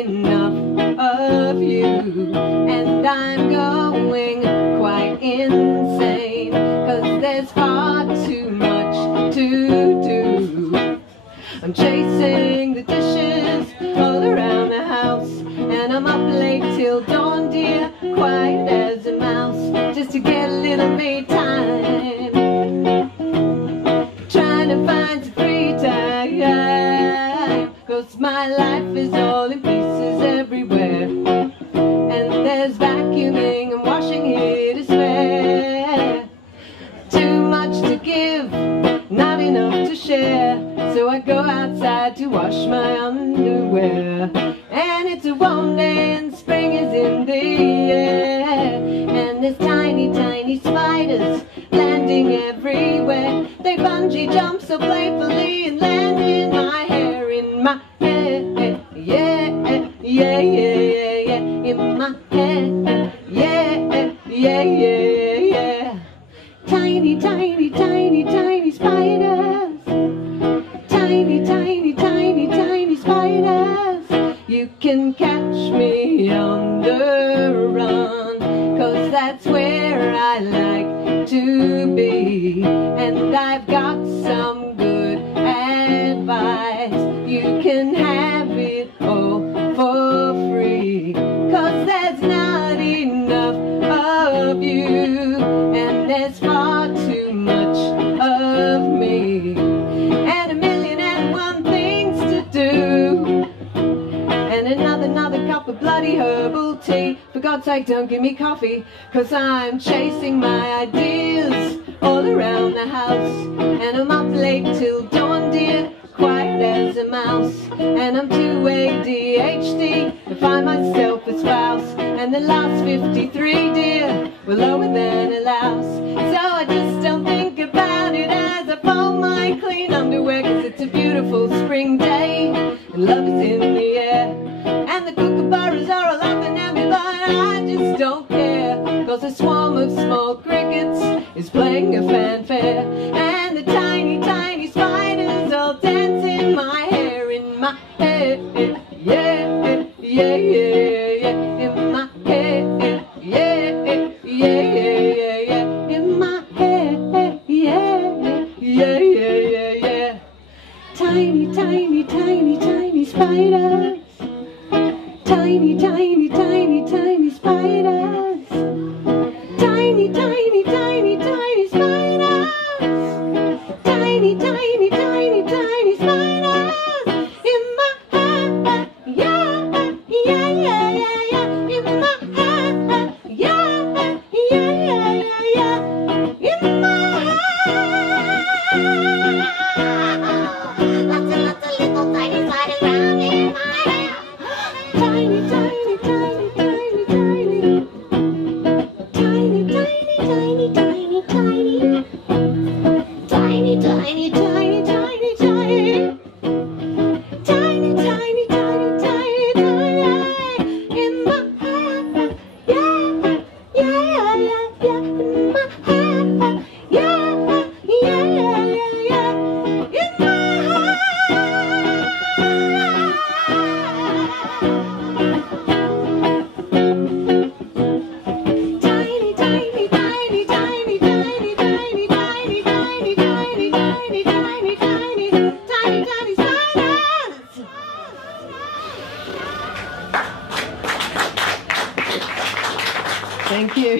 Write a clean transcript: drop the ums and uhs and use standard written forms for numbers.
enough of you, and I'm going quite insane, 'cause there's far too much to do. I'm chasing the dishes all around the house, and I'm up late till dawn, dear, quiet as a mouse, just to get a little me time, trying to find some free time, 'cause my life is all in pieces everywhere, and there's vacuuming and washing here to spare. Too much to give, not enough to share, so I go outside to wash my underwear. And it's a warm day and spring is in the air, and there's tiny, tiny spiders landing everywhere. They bungee jump so playfully and land in my hair, in my hair, yeah, yeah, yeah, yeah, yeah, in my hair, yeah, yeah, yeah, yeah. Tiny, tiny, tiny, tiny spiders, tiny, tiny, tiny, tiny spiders. You can catch me on the run, 'cause that's where I like to be. And I've got some good advice, you can have it all for free, 'cause there's not enough of you, and there's far too much of me, and 1,000,001 things to do, and another cup of bloody herbal tea. For God's sake, don't give me coffee, 'cause I'm chasing my ideas all around the house, and I'm up late till dawn, dear, quiet as a mouse, and I'm too ADHD to find myself a spouse, and the last 53, dear, were lower than a louse. So I just don't think about it as I fold my clean underwear, 'cause it's a beautiful spring day and love is in the air, and the kookaburras are all laughing at me, but I just don't care, 'cause a swarm of small crickets is playing a fanfare, and the tiny, tiny spiders all dance in my hair, yeah, yeah, yeah, yeah, in my hair, yeah, yeah, yeah, yeah, in my hair, yeah, yeah, yeah, yeah, yeah. Tiny, tiny, tiny, tiny spiders, tiny, tiny, tiny, tiny spiders, tiny, tiny, tiny, tiny spiders, tiny, tiny, tiny, tiny spiders, in my hair, yeah, yeah, yeah, yeah, yeah, in my hair, yeah, yeah, yeah, yeah, yeah, in my hair. Lots and lots of little tiny spiders round in my hair. Tiny, tiny, tiny, tiny, tiny, tiny, tiny, tiny, tiny, tiny, tiny, tiny, tiny, tiny, tiny, tiny, tiny, tiny, tiny, in my hair, yeah, yeah, yeah, yeah, in my hair, yeah, yeah, yeah, yeah, yeah, in my hair. Tiny, tiny, tiny, tiny, tiny, tiny, tiny, tiny, tiny, tiny, tiny, tiny, tiny, tiny spiders. Thank you.